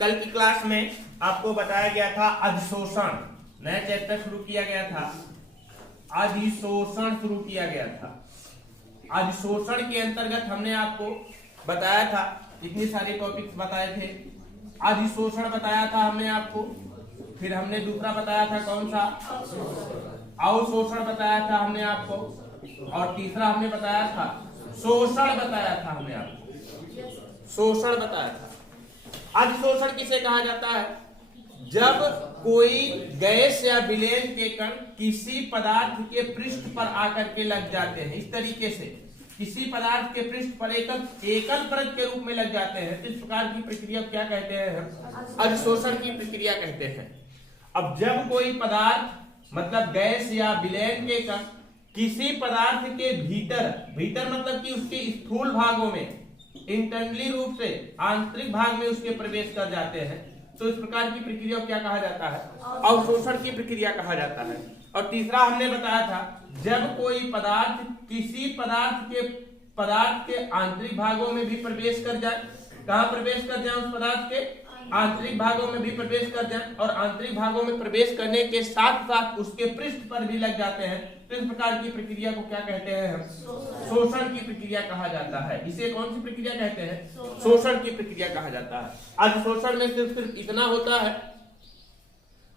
कल की क्लास में आपको बताया गया था अधिशोषण, नया चैप्टर शुरू किया गया था, अधिशोषण शुरू किया गया था। अधिशोषण के अंतर्गत हमने आपको बताया था, इतनी सारी टॉपिक्स बताए थे। अधिशोषण बताया था हमने आपको, फिर हमने दूसरा बताया था कौन सा, अवशोषण बताया था हमने आपको, और तीसरा हमने बताया था शोषण बताया था हमने आपको, शोषण बताया था। अधिशोषण किसे कहा जाता है? जब कोई गैस या विलेन के कण किसी पदार्थ के पृष्ठ पर आकर के लग जाते हैं, इस तरीके से किसी पदार्थ के पृष्ठ पर एकल परत के रूप में लग जाते हैं, तो इस प्रकार की प्रक्रिया क्या कहते हैं? अधिशोषण की प्रक्रिया कहते हैं। अब जब कोई पदार्थ मतलब गैस या विलेन के कण किसी पदार्थ के भीतर मतलब कि उसके स्थूल भागों में इंटरनली रूप से आंतरिक भाग में उसके प्रवेश कर जाते हैं, तो इस प्रकार की प्रक्रिया को क्या कहा जाता है? अवशोषण की प्रक्रिया कहा जाता है। और तीसरा हमने बताया था, जब कोई पदार्थ किसी पदार्थ के आंतरिक भागों में भी प्रवेश कर जाए, कहां प्रवेश कर जाए? उस पदार्थ के आंतरिक भागों में भी प्रवेश कर जाए, और आंतरिक भागों में प्रवेश करने के साथ साथ उसके पृष्ठ पर भी लग जाते हैं, तो इस प्रकार की प्रक्रिया को क्या कहते हैं? शोषण की प्रक्रिया कहा जाता है। इसे कौन सी प्रक्रिया कहते हैं? शोषण की प्रक्रिया कहा जाता है। अधिशोषण में सिर्फ इतना होता है,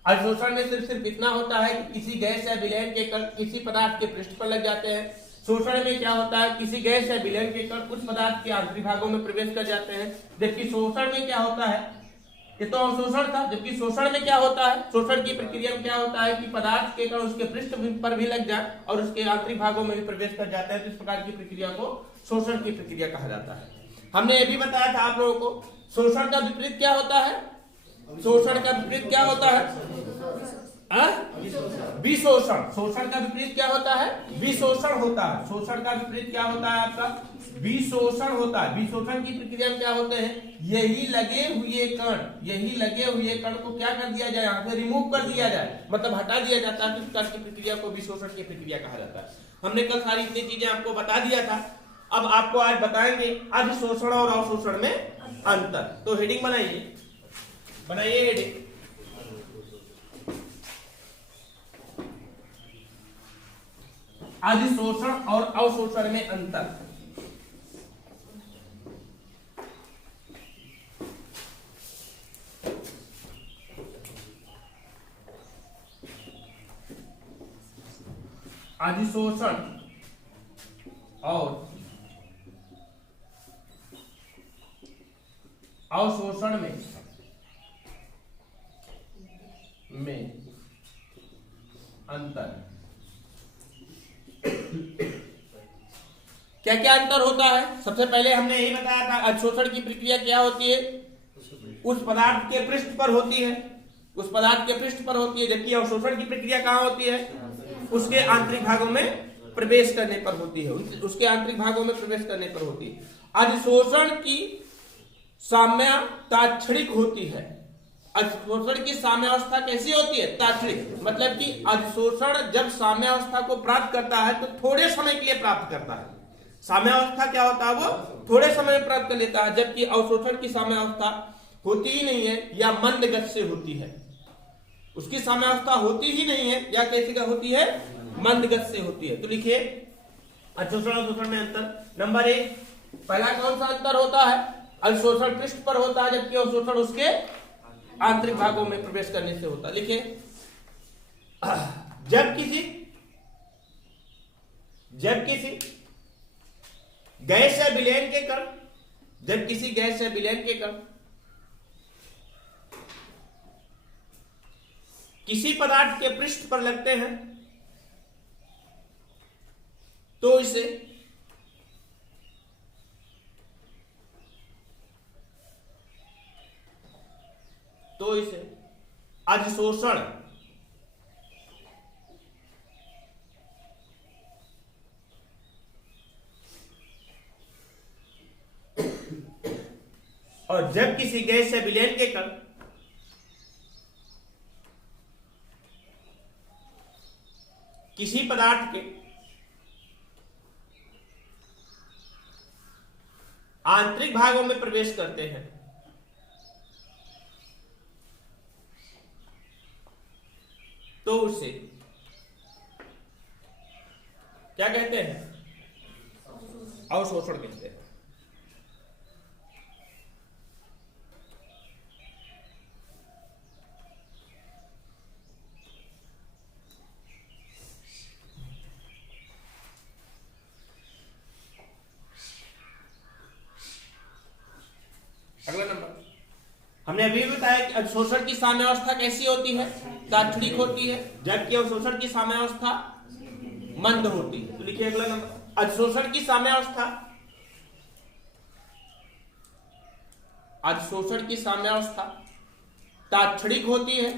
अधिशोषण में सिर्फ इतना होता है कि किसी गैस या विलेन के कण किसी पदार्थ के पृष्ठ पर लग जाते हैं। शोषण में क्या होता है? किसी गैस या विलेन के कण उस पदार्थ के आंतरिक भागों में प्रवेश कर जाते हैं। जबकि शोषण में क्या होता है? ये तो अवशोषण था। जबकि शोषण में क्या होता है? शोषण की प्रक्रिया में क्या होता है कि पदार्थ के कण उसके पृष्ठ पर भी लग जाए और उसके आंतरिक भागों में भी प्रवेश कर जाते हैं, तो इस प्रकार की प्रक्रिया को शोषण की प्रक्रिया कहा जाता है। हमने ये भी बताया था आप लोगों को, शोषण का विपरीत क्या होता है? शोषण का विपरीत क्या होता है? विशोषण। शोषण का विपरीत क्या होता है? विशोषण होता है। शोषण का विपरीत क्या होता है आपका? विशोषण होता है। विशोषण की प्रक्रिया में क्या होते हैं? यही लगे हुए कण को क्या कर दिया जाए? यहाँ से रिमूव कर दिया जाए, मतलब हटा दिया जाता है, तो इस प्रकार की प्रक्रिया को विशोषण की प्रक्रिया कहा जाता है। हमने कल सारी इतनी चीजें आपको बता दिया था। अब आपको आज बताएंगे अधिशोषण और अवशोषण में अंतर। तो हेडिंग बनाइए हेडिंग। अधिशोषण और अवशोषण में अंतर। अधिशोषण और अवशोषण में अंतर। क्या क्या अंतर होता है? सबसे पहले हमने यही बताया था, अधिशोषण की प्रक्रिया क्या होती है? उस पदार्थ के पृष्ठ पर होती है, उस पदार्थ के पृष्ठ पर होती है। जबकि अवशोषण की प्रक्रिया कहां होती है? उसके आंतरिक भागों में प्रवेश करने पर होती है, उसके आंतरिक भागों में प्रवेश करने पर होती है। अधिशोषण की साम्य तात्क्षणिक होती है। अधिशोषण की साम्यावस्था कैसी होती है? तात्क्षणिक। मतलब कि अधिशोषण जब साम्यावस्था को प्राप्त करता है तो थोड़े समय के लिए प्राप्त करता है। साम्यावस्था क्या होता है? वो थोड़े समय में प्राप्त कर लेता है। जबकि अवशोषण की साम्यावस्था होती ही नहीं है, या मंद गति से होती है। उसकी साम्यावस्था होती ही नहीं है, या कैसी का होती है? मंद गति से होती है। तो लिखिए अधिशोषण और अवशोषण में अंतर। नंबर 1, पहला कौन सा अंतर होता है? अधिशोषण पृष्ठ पर होता है, जबकि अवशोषण उसके आंतरिक भागों में प्रवेश करने से होता है। लिखिए, जब किसी गैस या विलेन के कण किसी पदार्थ के पृष्ठ पर लगते हैं, तो इसे अधिशोषण और जब किसी गैस या विलेन के कण किसी पदार्थ के आंतरिक भागों में प्रवेश करते हैं तो उसे क्या कहते हैं? अवशोषण कहते हैं। अगला नंबर, हमने अभी भी बताया कि अवशोषण की साम्यावस्था कैसी होती है? तात्क्षणिक होती है, जबकि अवशोषण की साम्यावस्था मंद होती है। तो लिखिए अगला नंबर, अधिशोषण की साम्यावस्था, अधिशोषण की साम्यावस्था तात्क्षणिक होती है,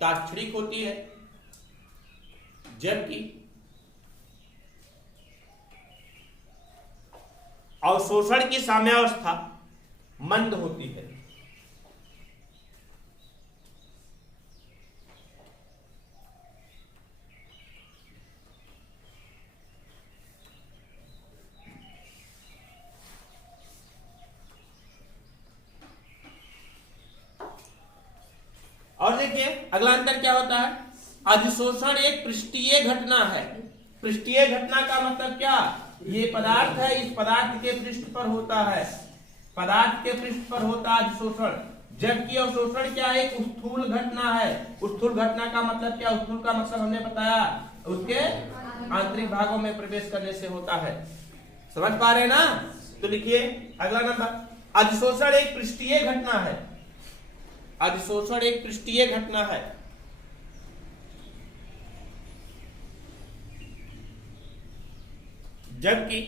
तात्क्षणिक होती है, जबकि अवशोषण की साम्यावस्था मंद होती है। और देखिए अगला अंतर क्या होता है? अधिशोषण एक पृष्ठीय घटना है। पृष्ठीय घटना का मतलब क्या? ये पदार्थ है, इस पदार्थ के पृष्ठ पर होता है, पदार्थ के पृष्ठ पर होता है अधिशोषण। जबकि अवशोषण क्या? एक स्थूल घटना है। स्थूल घटना का मतलब क्या? स्थूल का मतलब हमने बताया उसके आंतरिक भागों में प्रवेश करने से होता है। समझ पा रहे ना? तो लिखिए अगला नंबर, अधिशोषण एक पृष्ठीय घटना है। अधिशोषण एक पृष्ठीय घटना है, जबकि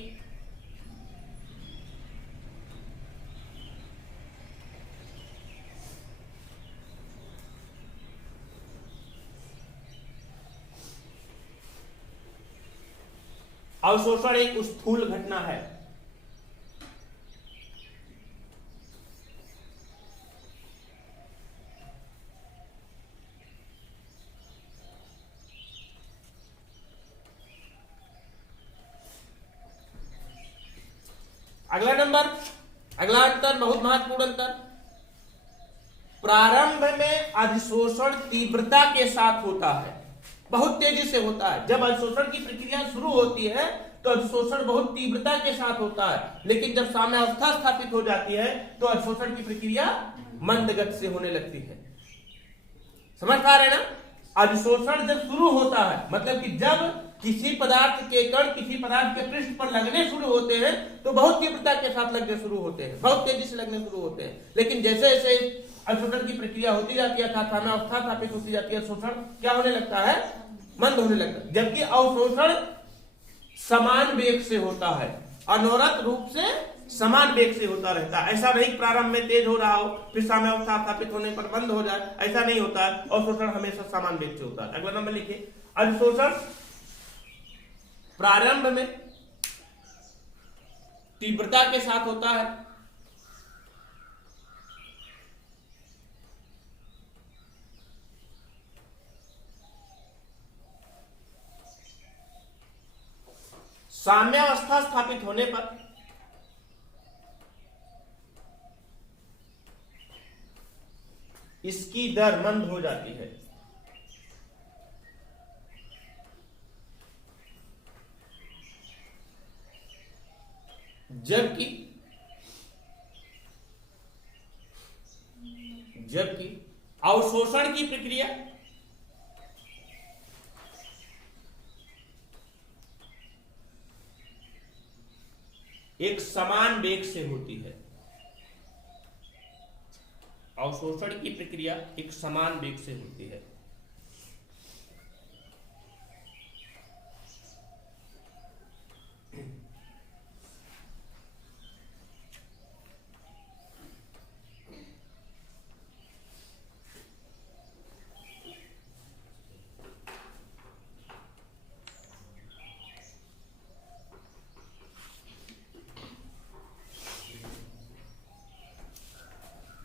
अवशोषण एक स्थूल घटना है। अगला नंबर, अगला अंतर बहुत महत्वपूर्ण अंतर, प्रारंभ में अधिशोषण तीव्रता के साथ होता है, बहुत तेजी से होता है। जब अधिशोषण की प्रक्रिया शुरू होती है तो अधिशोषण बहुत तीव्रता के साथ होता है, लेकिन जब साम्यावस्था स्थापित हो जाती है तो अधिशोषण की प्रक्रिया मंद गति से होने लगती है। समझ पा रहे ना? अधिशोषण जब शुरू होता है मतलब कि जब किसी पदार्थ के कण किसी पदार्थ के पृष्ठ पर लगने शुरू होते हैं तो बहुत तीव्रता के साथ लगने शुरू होते हैं, बहुत तेजी से लगने शुरू होते हैं। लेकिन जैसे जैसे अवशोषण की प्रक्रिया होती जाती है अर्थात साम्यावस्था स्थापित होती जाती है, अवशोषण क्या होने लगता है? मंद होने लगता है। जबकि अवशोषण समान वेग से होता है, अनवरत रूप से समान वेग से होता रहता है। ऐसा नहीं प्रारंभ में तेज हो रहा हो फिर साम्यावस्था स्थापित होने पर बंद हो जाए, ऐसा नहीं होता है। अवशोषण हमेशा समान वेग से होता है। अगला नंबर लिखिए, अधिशोषण प्रारंभ में तीव्रता के साथ होता है, साम्यावस्था स्थापित होने पर इसकी दर मंद हो जाती है। जबकि अवशोषण की प्रक्रिया एक समान वेग से होती है। अवशोषण की प्रक्रिया एक समान वेग से होती है।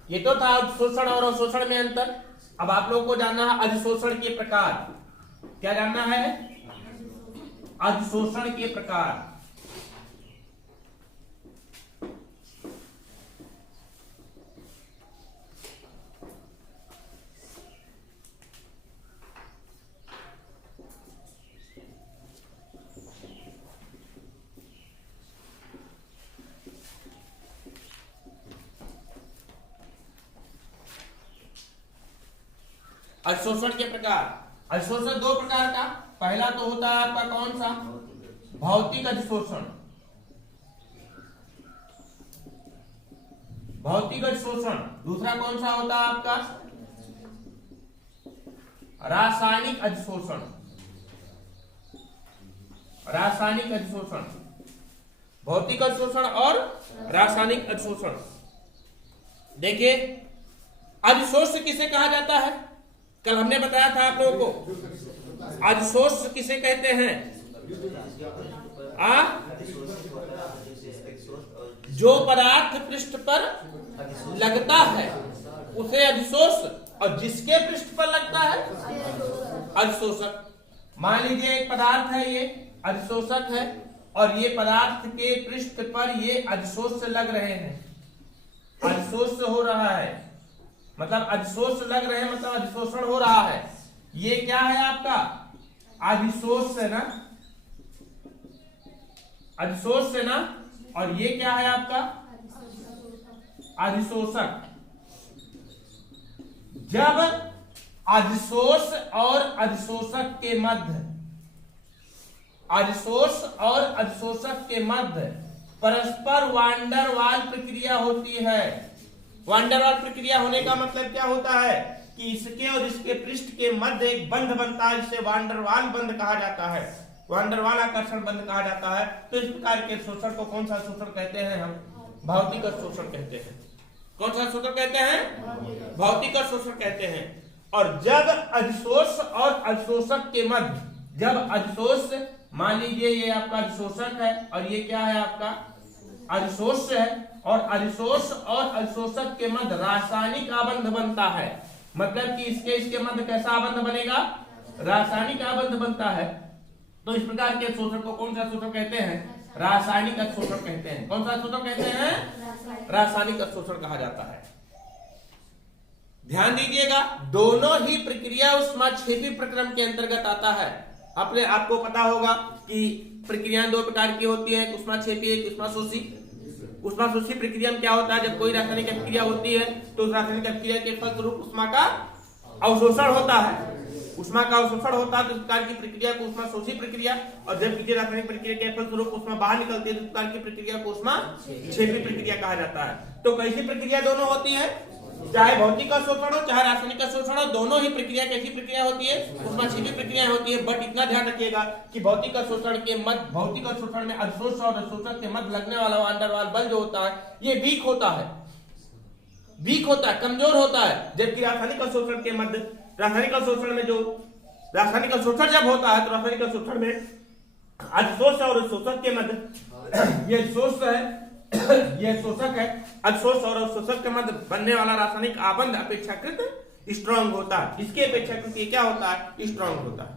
ये तो था अधिशोषण और अवशोषण में अंतर। अब आप लोगों को जानना है अधिशोषण के प्रकार। क्या जानना है? अधिशोषण के प्रकार। अधिशोषण के प्रकार। अधिशोषण दो प्रकार का, पहला तो होता है आपका कौन सा, भौतिक अधिशोषण। भौतिक अधिशोषण। दूसरा कौन सा होता है आपका, रासायनिक अधिशोषण। रासायनिक अधिशोषण, भौतिक अधिशोषण और रासायनिक अधिशोषण। देखिए अधिशोष किसे कहा जाता है, कल हमने बताया था आप लोगों को। अधिशोष किसे कहते हैं, जो पदार्थ पृष्ठ पर लगता है उसे अधिशोष, और जिसके पृष्ठ पर लगता है अधिशोषक। मान लीजिए एक पदार्थ है, ये अधिशोषक है, और ये पदार्थ के पृष्ठ पर ये अधिशोष से लग रहे हैं। अधिशोष से हो रहा है, मतलब अधिशोष से लग रहे हैं, मतलब अधिशोषण हो रहा है। ये क्या है आपका, अधिशोष से ना, अधिशोष से ना, और ये क्या है आपका, अधिशोषक। जब अधिशोष और अधिशोषक के मध्य, अधिशोष और अधिशोषक के मध्य परस्पर वांडर वाल प्रक्रिया होती है। वांडर वाल प्रक्रिया होने का मतलब क्या होता है कि इसके और इसके पृष्ठ के मध्य एक बंध बनता है, जिसे वांडर वाल बंध कहा जाता है, वांडर वाल आकर्षण बंध कहा जाता है। तो इस प्रकार के शोषण को कौन सा शोषण कहते हैं, हम भौतिक शोषण कहते हैं। कौन सा शोषण कहते हैं, भौतिक शोषण कहते हैं। और जब अधिशोष और अधिशोषक के मध्य, जब अधिशोष, मान लीजिए ये आपका अधिशोषक है और ये क्या है आपका अधिशोष है, और अधिशोष और अधिशोषक के मध्य रासायनिक आबंध बनता है। मतलब कि इसके मध्य कैसा आबंध बनेगा, रासायनिक आबंध बनता है। तो इस प्रकार के शोषण को कौन सा शोषण कहते हैं, रासायनिक शोषण कहते हैं। कौन सा शोषण कहते हैं, रासायनिक शोषण कहा जाता है। ध्यान दीजिएगा, दोनों ही प्रक्रिया ऊष्माक्षेपी प्रक्रम के अंतर्गत आता है। आपको पता होगा कि प्रक्रियाएं दो प्रकार की होती है, एक ऊष्माक्षेपी, एक ऊष्माशोषी। ऊष्माशोषी प्रक्रिया में क्या होता है, जब कोई रासायनिक अभिक्रिया होती है तो उस रासायनिक अभिक्रिया के फलस्वरूप ऊष्मा का अवशोषण होता है। ऊष्मा का अवशोषण होता है तो इस प्रकार की प्रक्रिया को ऊष्माशोषी प्रक्रिया, और जब किसी रासायनिक प्रक्रिया के फलस्वरूप ऊष्मा बाहर निकलती है तो इस प्रकार की प्रक्रिया को ऊष्माक्षेपी प्रक्रिया कहा जाता है। तो कैसी प्रक्रिया दोनों होती है, चाहे भौतिक शोषण हो चाहे रासायनिक शोषण हो, दोनों ही प्रक्रिया कैसी प्रक्रिया होती है, ऊष्माक्षेपी प्रक्रिया होती है। बट इतना ध्यान रखिएगा कि भौतिक शोषण के मध्य, भौतिक शोषण में अधिशोष और अधिशोषक के मध्य लगने वाला वांडर वाल बल जो होता है ये वीक होता है, वीक होता है, कमजोर होता है। जबकि रासायनिक शोषण के मध्य, रासायनिक शोषण में जो रासायनिक शोषण जब होता है तो रासायनिक शोषण में अधिशोष और अधिशोषक के मध्य, ये शोष है, ये शोषक है, अधिशोष और अवशोषक के मध्य बनने वाला रासायनिक आबंध अपेक्षाकृत स्ट्रांग होता है। इसके अपेक्षाकृत ये क्या होता है, स्ट्रांग होता है।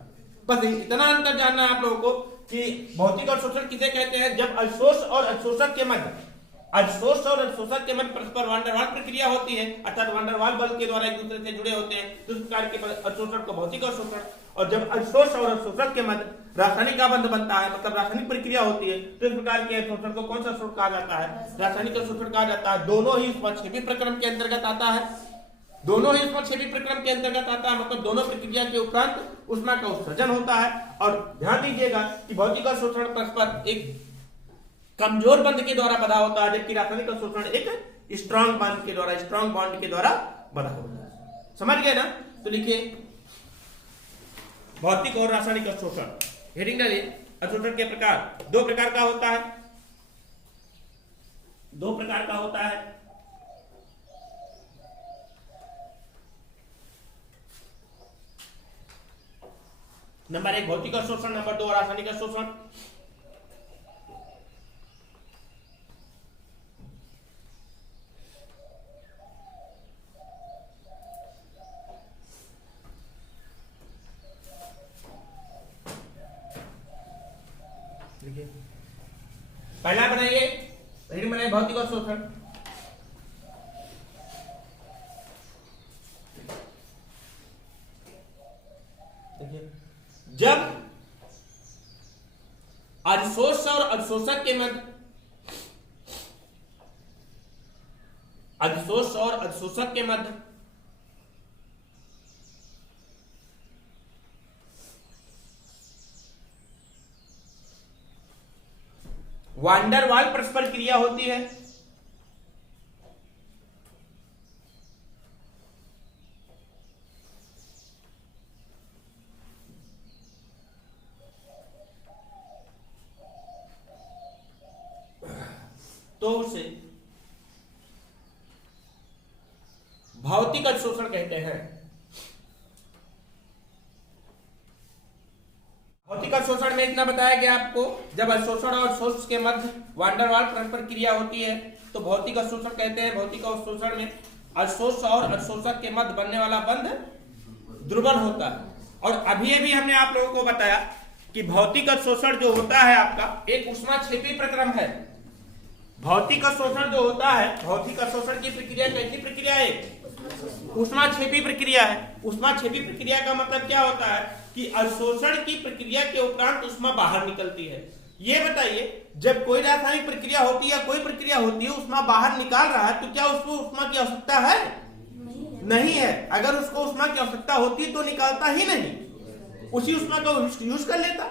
बस इतना अंतर जानना है आप लोगों को कि भौतिक और शोषण किसे कहते हैं, जब अधिशोष और अधिशोषक के मध्य, अधिशोष और अधिशोषक के मध्य परस्पर वांडर वाल प्रक्रिया होती है, अर्थात वांडर वाल बल के द्वारा एक दूसरे से जुड़े होते हैं, तो इस प्रकार के अधिशोषण को भौतिक शोषण। और जब अधिशोष और अधिशोषक के मध्य रासायनिक आबंध बनता है, मतलब रासायनिक प्रक्रिया होती है, तो इस प्रकार के शोषण को कौन सा शोषण कहा जाता है, रासायनिक शोषण कहा जाता है। दोनों ही ऊष्माक्षेपी प्रक्रम के अंतर्गत आता है, दोनों ही ऊष्माक्षेपी प्रक्रम के अंतर्गत आता है, मतलब दोनों प्रक्रिया के उपरांत ऊष्मा का उत्सर्जन होता है। और ध्यान दीजिएगा कि भौतिक शोषण परस्पर एक कमजोर बंध के द्वारा बधा होता है, जबकि रासायनिक शोषण एक स्ट्रॉन्ग बंध के द्वारा, स्ट्रॉन्ग बॉन्ड के द्वारा बधा होता है। समझ गए ना। तो लिखिए भौतिक और रासायनिक शोषण, हेडिंग डालिए। अवशोषण के प्रकार, दो प्रकार का होता है, दो प्रकार का होता है। नंबर एक भौतिक शोषण, नंबर दो रासायनिक शोषण। पहला बनाइए, हेडिंग बनाइए भौतिक और शोषण। जब अधिशोष और अधिशोषक के मध्य, अधिशोष और अधिशोषक के मध्य वान डेर वाल परस्पर क्रिया होती है। तो उसे भौतिक अवशोषण कहते हैं। भौतिक अवशोषण में इतना बताया गया आपको, जब अवशोषण और शोष के मध्य वान डेर वाल परस्पर क्रिया होती है तो भौतिक अवशोषण कहते हैं। भौतिक अवशोषण में अवशोष और अवशोषक के मध्य बनने वाला बंध ध्रुवण होता है। और अभी हमने आप लोगों को बताया कि भौतिक अवशोषण जो होता है आपका एक ऊष्माक्षेपी प्रक्रम है। भौतिक अवशोषण जो होता है, भौतिक अवशोषण की प्रक्रिया कैसी प्रक्रिया है? ऊष्माक्षेपी प्रक्रिया है। ऊष्माक्षेपी प्रक्रिया का मतलब क्या होता है कि अवशोषण की प्रक्रिया के उपरांत ऊष्मा बाहर निकलती है। ये बताइए, जब कोई रासायनिक प्रक्रिया होती है या कोई प्रक्रिया होती है, ऊष्मा बाहर निकाल रहा है, तो क्या उसको ऊष्मा की आवश्यकता है? नहीं है। अगर उसको ऊष्मा की आवश्यकता होती तो निकालता ही नहीं, उसी ऊष्मा का यूज कर लेता।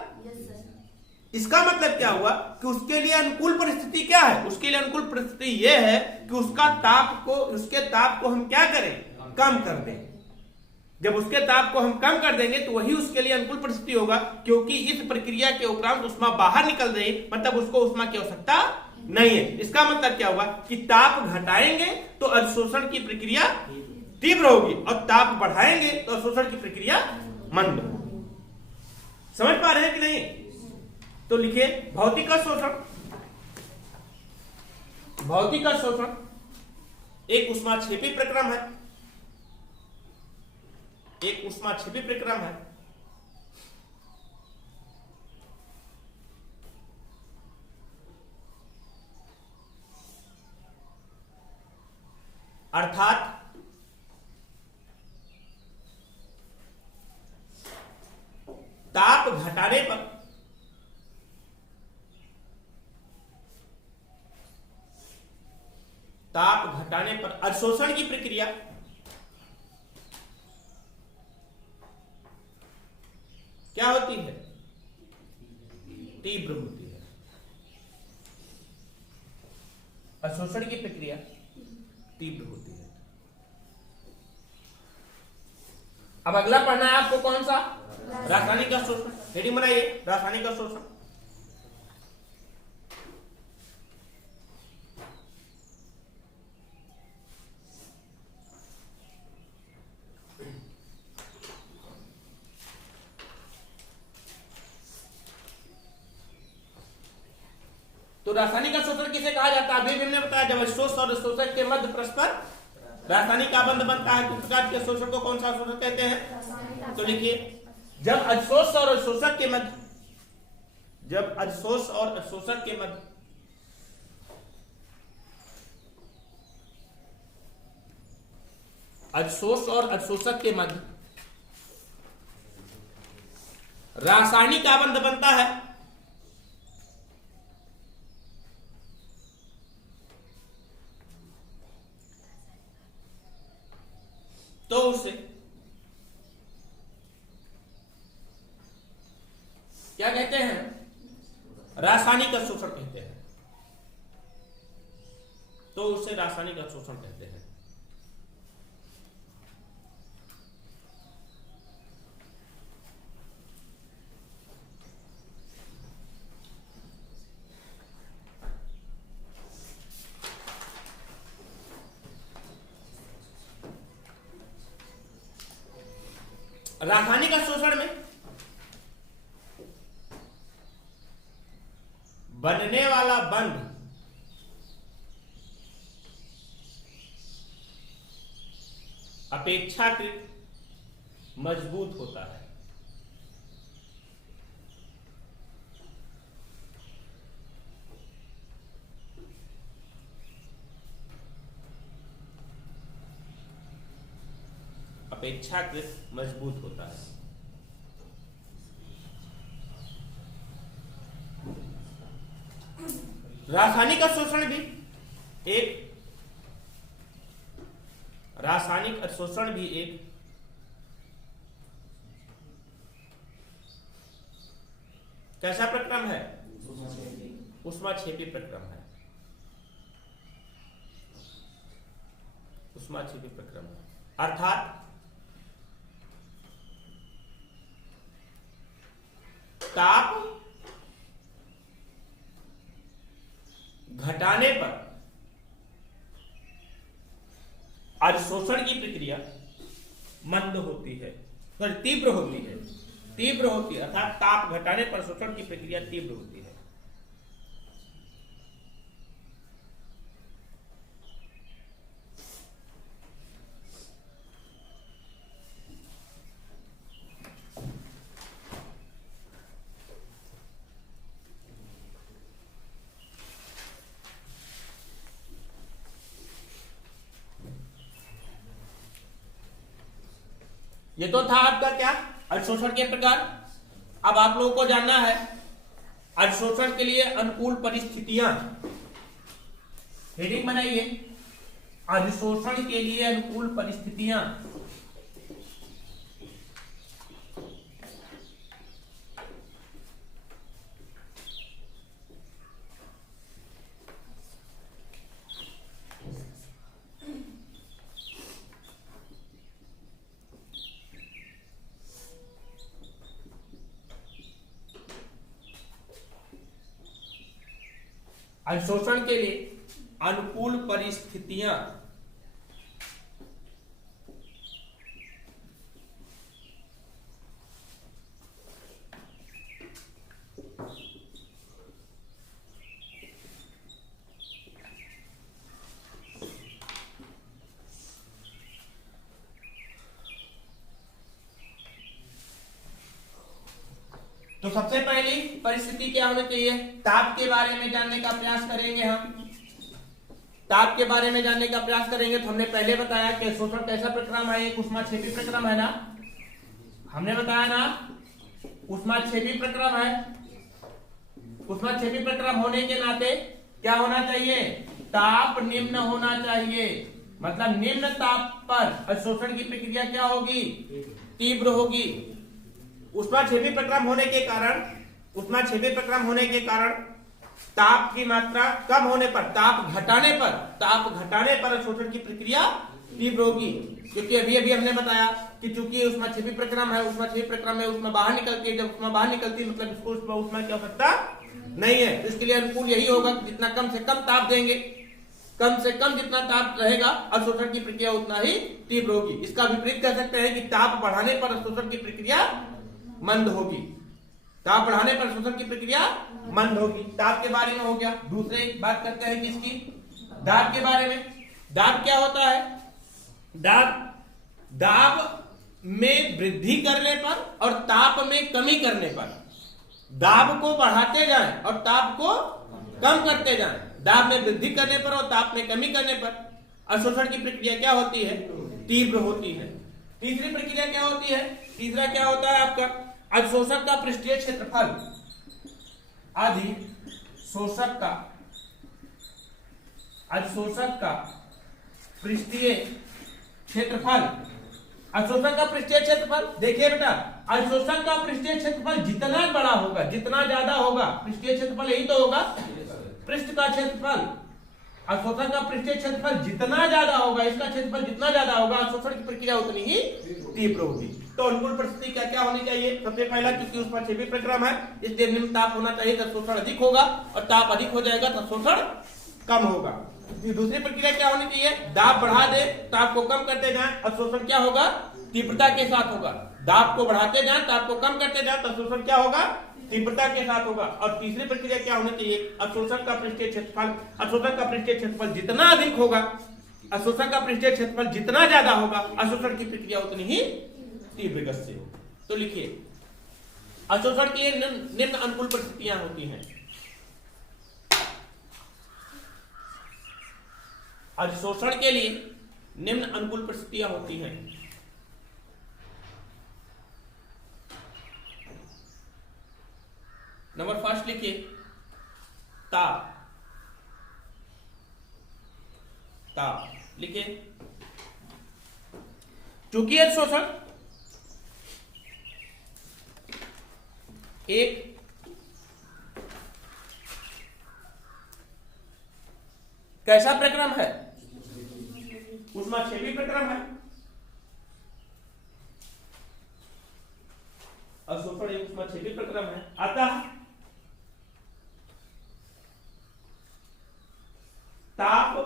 इसका मतलब क्या हुआ कि उसके लिए अनुकूल परिस्थिति क्या है? उसके लिए अनुकूल परिस्थिति यह है कि उसके ताप को हम क्या करें? कम कर दें। जब उसके ताप को हम कम कर देंगे तो वही उसके लिए अनुकूल परिस्थिति होगा, क्योंकि इस प्रक्रिया के उपरांत ऊष्मा बाहर निकल रही, मतलब उसको ऊष्मा की आवश्यकता नहीं है। इसका मतलब क्या हुआ कि ताप घटाएंगे तो अवशोषण की प्रक्रिया तीव्र होगी और ताप बढ़ाएंगे तो अवशोषण की प्रक्रिया मंद होगी। समझ पा रहे हैं कि नहीं? तो लिखिए भौतिक अवशोषण। भौतिक अवशोषण एक ऊष्माक्षेपी प्रक्रम है। एक ऊष्माक्षेपी प्रक्रम है। अर्थात ताप घटाने पर अवशोषण की प्रक्रिया क्या होती है? तीव्र होती है। अवशोषण की प्रक्रिया तीव्र होती है। अब अगला पढ़ना है आपको कौन सा? रासायनिक अवशोषण। हेडिंग बनाइए, रासायनिक अवशोषण। तो रासायनिक अवशोषण किसे कहा जाता है? अभी हमने बताया, जब अवशोष और अवशोषक के मध्य परस्पर रासायनिक आबंध बनता है तो प्रकार के अवशोषण को कौन सा अवशोषण कहते हैं? तो लिखिए, जब अवशोष और अवशोषक के मध्य रासायनिक आबंध बनता है तो उसे क्या कहते हैं? रासायनिक अवशोषण कहते हैं। तो उसे रासायनिक अवशोषण कहते हैं। रासायनिक अवशोषण में बनने वाला बंध अपेक्षाकृत मजबूत होता है। अपेक्षाकृत मजबूत होता है। रासायनिक अवशोषण भी एक कैसा प्रक्रम है? ऊष्माक्षेपी प्रक्रम है, ऊष्माक्षेपी प्रक्रम है, अर्थात ताप घटाने पर अधिशोषण की प्रक्रिया मंद होती है, तीव्र होती है, तीव्र होती है, अर्थात ताप घटाने पर शोषण की प्रक्रिया तीव्र होती है। ये तो था आपका क्या अधिशोषण के प्रकार। अब आप लोगों को जानना है अधिशोषण के लिए अनुकूल परिस्थितियां। हेडिंग बनाइए, अधिशोषण के लिए अनुकूल परिस्थितियां। अधिशोषण के लिए अनुकूल परिस्थितियां। तो सबसे पहली परिस्थिति क्या होनी चाहिए, ताप के बारे में जानने का प्रयास करेंगे हम। ताप के बारे में जानने का प्रयास करेंगे तो हमने पहले बताया कि शोषण कैसा प्रक्रम है, एक ऊष्माक्षेपी प्रक्रम है ना, हमने बताया ना ऊष्माक्षेपी प्रक्रम है। ऊष्माक्षेपी प्रक्रम होने के नाते क्या होना चाहिए, ताप निम्न होना चाहिए, मतलब निम्न ताप पर अवशोषण की प्रक्रिया क्या होगी, तीव्र होगी। ऊष्माक्षेपी प्रक्रम होने के कारण, ऊष्माक्षेपी प्रक्रम होने के कारण ताप की मात्रा कम होने पर, ताप घटाने पर अवशोषण की प्रक्रिया तीव्र होगी। क्योंकि अभी अभी हमने बताया कि चूंकि ऊष्माक्षेपी प्रक्रम है, ऊष्माक्षेपी प्रक्रम में ऊष्मा बाहर निकलती है, जब ऊष्मा बाहर निकलती है मतलब इसको ऊष्मा की आवश्यकता नहीं है। तो इसके लिए अनुकूल यही होगा कि जितना कम से कम ताप देंगे, कम से कम जितना ताप रहेगा अवशोषण की प्रक्रिया उतना ही तीव्र होगी। इसका विपरीत कह सकते हैं कि ताप बढ़ाने पर अवशोषण की प्रक्रिया मंद होगी, ताप बढ़ाने पर शोषण की प्रक्रिया मंद होगी। ताप के बारे में हो गया। दूसरे बात करते हैं किसकी, दाब के बारे में। दाब क्या होता है, दाब में वृद्धि करने पर और ताप में कमी करने पर, दाब को बढ़ाते जाएं और ताप को कम करते जाएं, दाब में वृद्धि करने पर और ताप में कमी करने पर अवशोषण की प्रक्रिया क्या होती है, तीव्र होती है। तीसरी प्रक्रिया क्या होती है, तीसरा क्या होता है आपका, अधिशोषक का पृष्ठीय क्षेत्रफल, अधिशोषक का पृष्ठीय क्षेत्रफल। अधिशोषक का पृष्ठीय क्षेत्रफल देखिए बेटा, अधिशोषक का पृष्ठीय क्षेत्रफल जितना बड़ा होगा, जितना ज्यादा होगा, पृष्ठीय क्षेत्रफल यही तो होगा पृष्ठ का क्षेत्रफल। अवशोषण का पृष्ठीय क्षेत्रफल जितना ज्यादा होगा, इसका क्षेत्रफल जितना ज्यादा होगा, अवशोषण की प्रक्रिया उतनी ही तीव्र होगी। तो अनुकूल परिस्थिति क्या क्या होनी चाहिए, सबसे पहला क्योंकि ऊष्माक्षेपी प्रक्रम है इसलिए निम्न ताप होना चाहिए, तो शोषण अधिक होगा, और ताप अधिक हो जाएगा तो शोषण कम होगा। दूसरी प्रक्रिया क्या होनी चाहिए, दाब बढ़ा दे, ताप को कम करते जाए, अवशोषण क्या होगा, तीव्रता के साथ होगा। दाब को बढ़ाते जाए, ताप को कम करते जाए, तो अवशोषण क्या होगा, तीव्रता के साथ होगा। और तीसरी प्रक्रिया क्या होनी चाहिए, अवशोषण का पृष्ठीय क्षेत्रफल, अवशोषण का पृष्ठीय क्षेत्रफल जितना अधिक होगा, अवशोषण का पृष्ठीय क्षेत्रफल जितना ज्यादा होगा, अवशोषण की प्रक्रिया उतनी ही तीव्र गति से होगी। तो लिखिए, अवशोषण की निम्न अनुकूल परिस्थितियां होती हैं। अधिशोषण के लिए निम्न अनुकूल परिस्थितियां होती हैं। नंबर फर्स्ट लिखिए, ताप। ताप लिखिए, चूंकि अधिशोषण एक कैसा प्रक्रम है? ऊष्माक्षेपी प्रक्रम है। अवशोषण एक ऊष्माक्षेपी प्रक्रम है। अतः ताप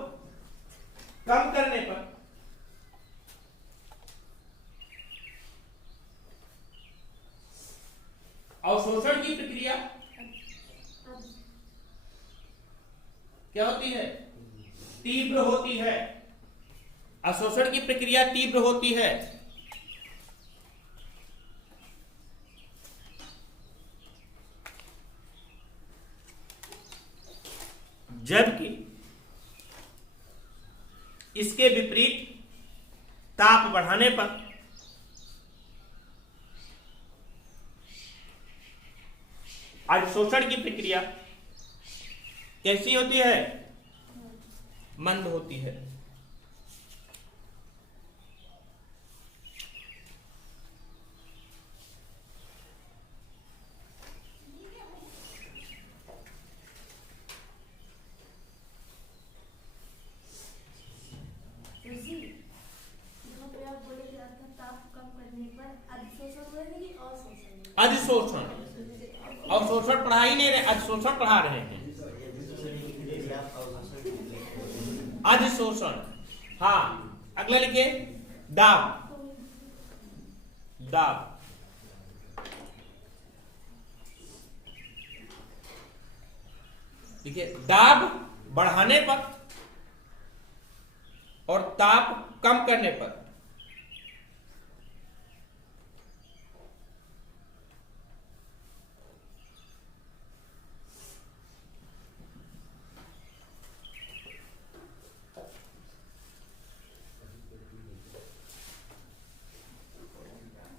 कम करने पर अवशोषण की प्रक्रिया क्या होती है? तीव्र होती है। अवशोषण की प्रक्रिया तीव्र होती है। जबकि इसके विपरीत ताप बढ़ाने पर अवशोषण की प्रक्रिया कैसी होती है? मंद होती है। अधिशोषण, अवशोषण पढ़ा ही नहीं रहे, अधिशोषण पढ़ा रहे हैं। अधिशोषण, हाँ अगला लिखिए दाब। दाब देखिए, दाब बढ़ाने पर और ताप कम करने पर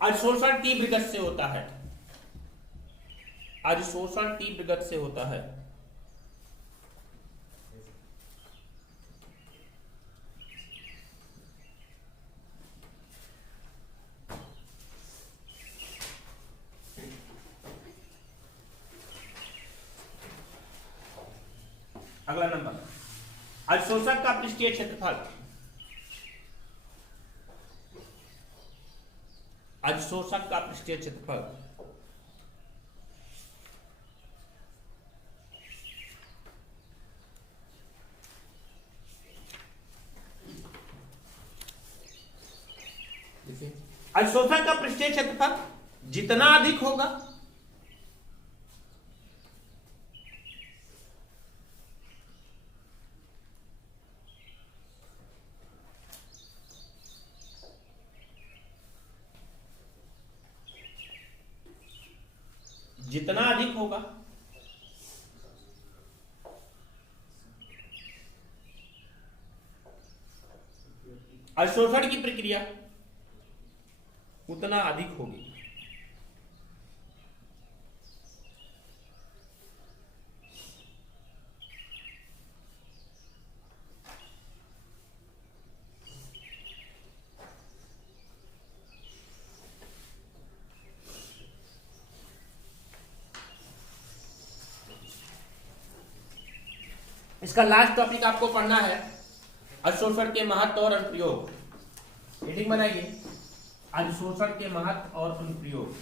अधिशोषण तीव्र गति से होता है। अधिशोषण तीव्र गति से होता है। अगला नंबर, अधिशोषक का पृष्ठीय क्षेत्रफल। अधिशोषक का पृष्ठीय क्षेत्रफल अधिशोषक का पृष्ठीय क्षेत्रफल जितना अधिक होगा जितना अधिक होगा अवशोषण की प्रक्रिया उतना अधिक होगी। इसका लास्ट टॉपिक आपको पढ़ना है अधिशोषण के महत्व और अनुप्रयोग। हेडिंग बनाइए, अधिशोषण के महत्व और अनुप्रयोग।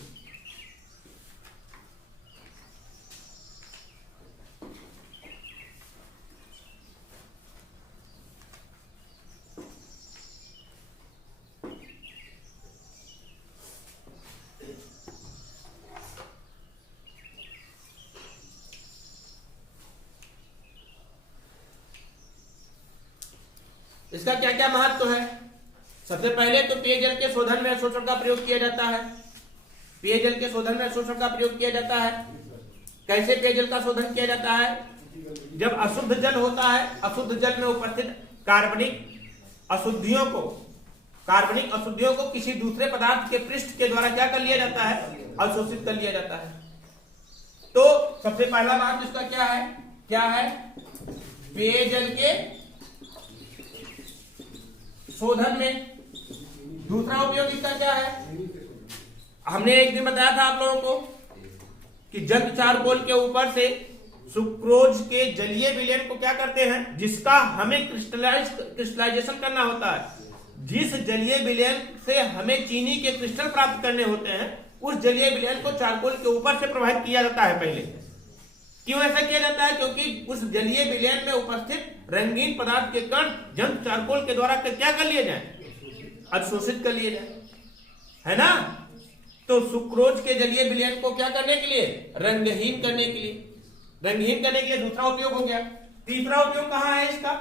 इसका क्या क्या महत्व है? सबसे पहले तो पेयजल के शोधन में अवशोषण का प्रयोग किया जाता है। पेयजल के शोधन में अवशोषण का प्रयोग किया जाता है। कैसे पेयजल का शोधन किया जाता है? जब अशुद्ध जल होता है, अशुद्ध जल में उपस्थित कार्बनिक अशुद्धियों को किसी दूसरे पदार्थ के पृष्ठ के द्वारा क्या कर लिया जाता है? अवशोषित कर लिया जाता है। तो सबसे पहला बात इसका क्या है? पेयजल के शोधन में। दूसरा उपयोग इसका क्या है? हमने एक दिन बताया था आप लोगों को कि जंग चारकोल के ऊपर से सुक्रोज के जलीय विलयन को क्या करते हैं, जिसका हमें क्रिस्टलाइजेशन करना होता है, जिस जलीय विलयन से हमें चीनी के क्रिस्टल प्राप्त करने होते हैं, उस जलीय विलयन को चारकोल के ऊपर से प्रवाहित किया जाता है पहले। क्यों ऐसा किया जाता है? क्योंकि उस जलीय विलयन में उपस्थित रंगीन पदार्थ के कण जंग चारकोल के द्वारा क्या कर लिए जाए, अवशोषित कर लिए जाए, है ना। तो सुक्रोज के जलीय विलयन को क्या करने के लिए, रंगहीन करने के लिए, रंगहीन करने के लिए दूसरा उपयोग हो गया। तीसरा उपयोग कहां है इसका,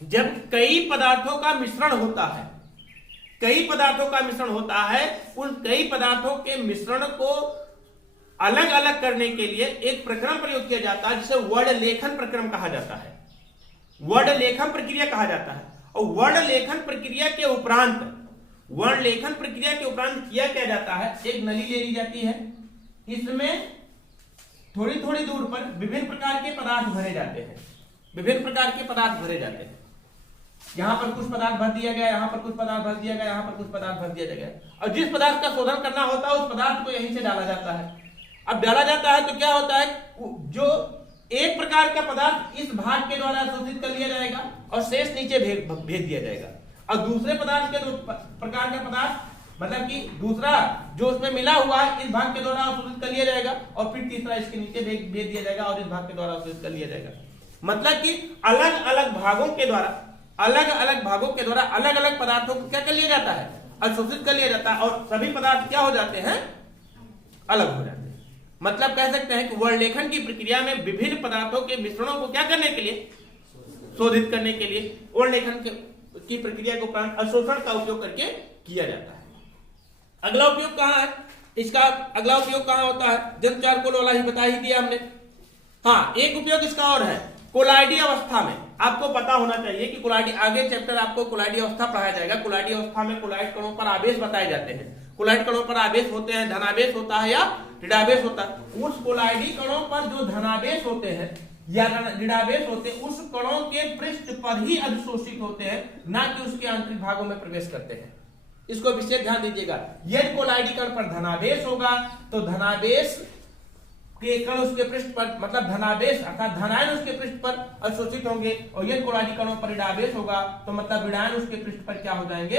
जब कई पदार्थों का मिश्रण होता है, कई पदार्थों का मिश्रण होता है, उन कई पदार्थों के मिश्रण को अलग अलग करने के लिए एक प्रक्रम प्रयोग किया जाता है, जिसे वर्ण लेखन प्रक्रम कहा जाता है, वर्ण लेखन प्रक्रिया कहा जाता है। और वर्ण लेखन प्रक्रिया के उपरांत, वर्ण लेखन प्रक्रिया के उपरांत किया क्या जाता है, एक नली ले ली जाती है, इसमें थोड़ी थोड़ी दूर पर विभिन्न प्रकार के पदार्थ भरे जाते हैं, विभिन्न प्रकार के पदार्थ भरे जाते हैं। यहां पर कुछ पदार्थ भर दिया गया, यहां पर कुछ पदार्थ भर दिया गया, यहां पर कुछ पदार्थ भर दिया गया, और जिस पदार्थ का शोधन करना होता है उस पदार्थ को यहीं से डाला जाता है। अब डाला जाता है तो क्या होता है, जो एक प्रकार का पदार्थ इस भाग के द्वारा शोषित कर लिया जाएगा और शेष नीचे भेज दिया जाएगा, और दूसरे पदार्थ के प्रकार का पदार्थ, मतलब कि दूसरा जो उसमें मिला हुआ है, इस भाग के द्वारा अवशोषित कर लिया जाएगा, और फिर तीसरा इसके नीचे भेज दिया जाएगा और इस भाग के द्वारा अवशोषित कर लिया जाएगा। मतलब कि अलग अलग भागों के द्वारा, अलग अलग भागों के द्वारा अलग अलग पदार्थों को क्या कर लिया जाता है, अवशोषित कर लिया जाता है, और सभी पदार्थ क्या हो जाते हैं, अलग हो जाते हैं। मतलब कह सकते हैं कि वर्ण लेखन की प्रक्रिया में विभिन्न पदार्थों के मिश्रणों को क्या करने के लिए, शोधित करने के लिए वर्ण लेखन की प्रक्रिया को उपरांत अवशोषण का उपयोग करके किया जाता है। अगला उपयोग कहां है, इसका अगला उपयोग कहां होता है, जंग चारकोल वाला ही बता ही दिया हमने। हाँ, एक उपयोग इसका और है, कोलाइडी अवस्था में। आपको पता होना चाहिए कि कोलाइडी, आगे चैप्टर आपको कोलाइडी अवस्था पढ़ाया जाएगा। कोलाइडी अवस्था में कोलाइड कणों पर आवेश बताए जाते हैं। कोलाइड कणों पर आवेश होते हैं, धनावेश होता है या ऋणावेश होता है। उस कोलाइडी कणों पर जो धनावेश होते हैं या ऋणावेश होते हैं, उस कणों के पृष्ठ पर ही अधिशोषित होते हैं, ना कि उसके आंतरिक भागों में प्रवेश करते हैं। इसको विशेष ध्यान दीजिएगा। यदि कोलाइडी कण पर धनावेश होगा तो धनावेश के कण उसके पृष्ठ पर, मतलब धनावेश अर्थात धनायन उसके पृष्ठ पर अवशोषित होंगे, और यदि कोलाइडी कणों पर ऋणावेश होगा तो मतलब ऋणायन उसके पृष्ठ पर क्या हो जाएंगे,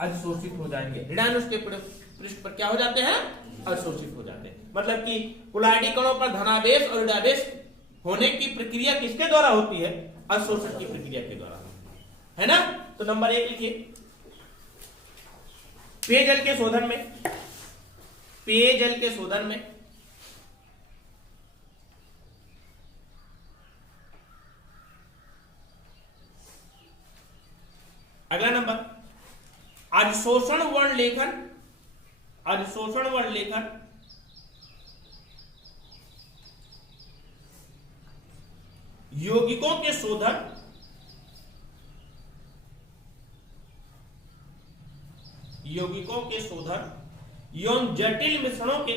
अधिशोषित हो जाएंगे। ऋणायन उसके पृष्ठ पर क्या हो जाते हैं, अवशोषित हो जाते हैं। मतलब कि कोलाइडी कणों पर धनावेश और ऋणावेश होने की प्रक्रिया किसके द्वारा होती है, अवशोषण की प्रक्रिया के द्वारा, है ना। तो नंबर 1 लिखिए, पेयजल के शोधन में, पेयजल के शोधन में अगला नंबर, अधिशोषण वर्ण लेखन, अधिशोषण वर्ण लेखन यौगिकों के शोधन, यौगिकों के शोधन एवं जटिल मिश्रणों के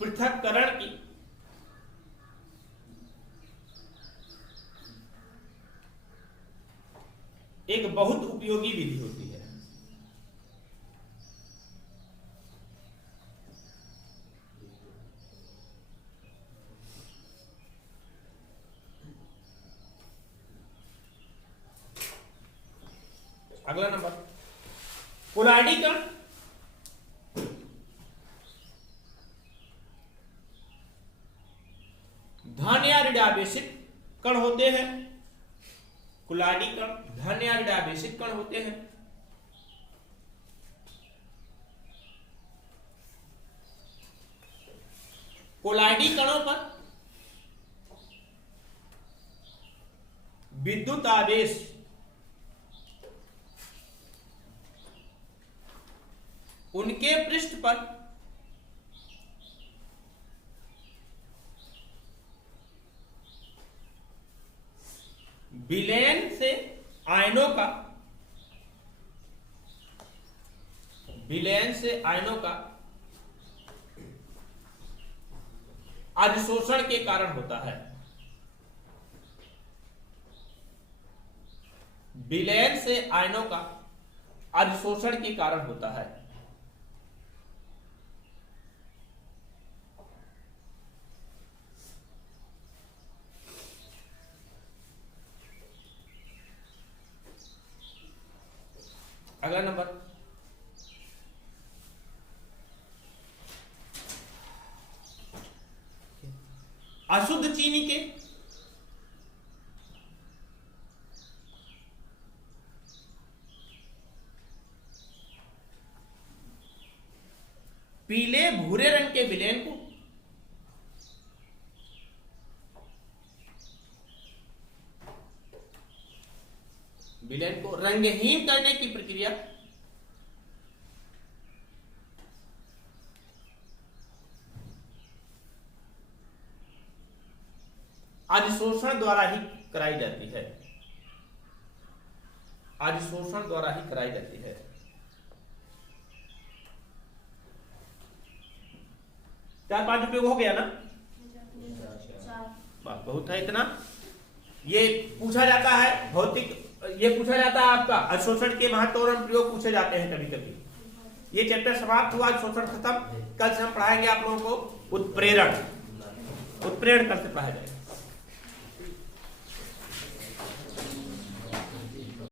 पृथक्करण की एक बहुत उपयोगी विधि होती है। अगला नंबर, कोलाइडी कण धन या ऋणावेशित कण होते हैं। कोलाइडी कण धन या ऋणावेशित कण होते हैं। कोलाइडी कणों पर विद्युत आवेश उनके पृष्ठ पर विलयन से आयनों का, विलयन से आयनों का अधिशोषण के कारण होता है। विलयन से आयनों का अधिशोषण के कारण होता है। अगला नंबर, अशुद्ध चीनी के पीले भूरे रंग के विलयन को रंगहीन करने की प्रक्रिया अधिशोषण द्वारा ही कराई जाती है। अधिशोषण द्वारा ही कराई जाती है। चार पांच उपयोग हो गया ना? बहुत है इतना। ये पूछा जाता है भौतिक, ये पूछा जाता है आपका अधिशोषण के महत्व और प्रयोग पूछे जाते हैं कभी कभी। ये चैप्टर समाप्त हुआ, अधिशोषण खत्म। कल से हम पढ़ाएंगे आप लोगों को उत्प्रेरण। उत्प्रेरण कल से पढ़ाया जाएगा।